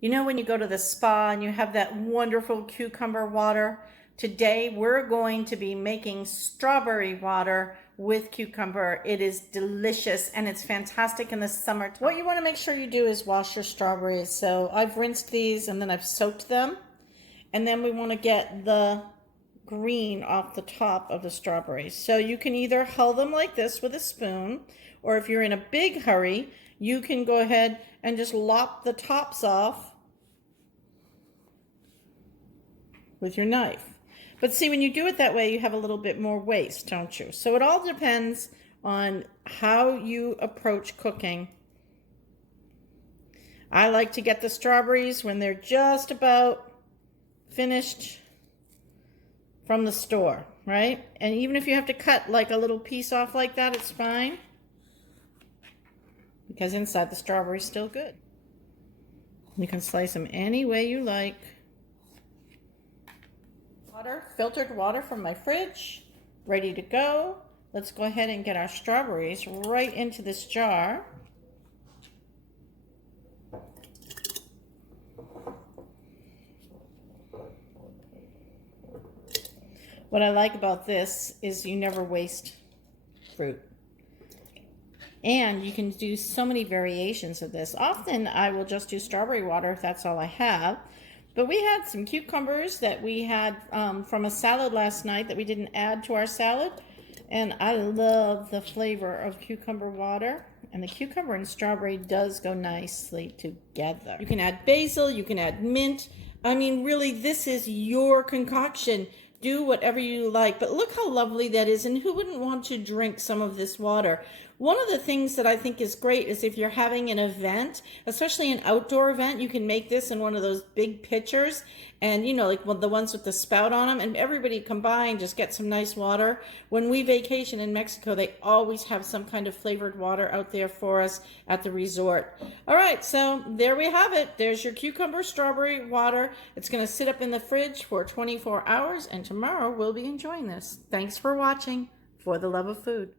You know when you go to the spa and you have that wonderful cucumber water? Today we're going to be making strawberry water with cucumber. It is delicious and it's fantastic in the summertime. What you want to make sure you do is wash your strawberries. So I've rinsed these and then I've soaked them. And then we want to get the green off the top of the strawberries. So you can either hull them like this with a spoon, or if you're in a big hurry, you can go ahead and just lop the tops off with your knife. But see, when you do it that way, you have a little bit more waste, don't you? So it all depends on how you approach cooking. I like to get the strawberries when they're just about finished from the store, right? And even if you have to cut like a little piece off like that, it's fine, because inside the strawberry is still good. You can slice them any way you like. Water, filtered water from my fridge, ready to go. Let's go ahead and get our strawberries right into this jar. What I like about this is you never waste fruit. And you can do so many variations of this. Often I will just do strawberry water if that's all I have. But we had some cucumbers that we had from a salad last night that we didn't add to our salad. And I love the flavor of cucumber water. And the cucumber and strawberry does go nicely together. You can add basil, you can add mint. I mean, really, this is your concoction. Do whatever you like, but look how lovely that is, and who wouldn't want to drink some of this water? One of the things that I think is great is if you're having an event, especially an outdoor event, you can make this in one of those big pitchers, and you know, like the ones with the spout on them, and everybody combine, just get some nice water. When we vacation in Mexico, they always have some kind of flavored water out there for us at the resort. All right, so there we have it. There's your cucumber strawberry water. It's going to sit up in the fridge for 24 hours, and tomorrow we'll be enjoying this. Thanks for watching For the Love of Food.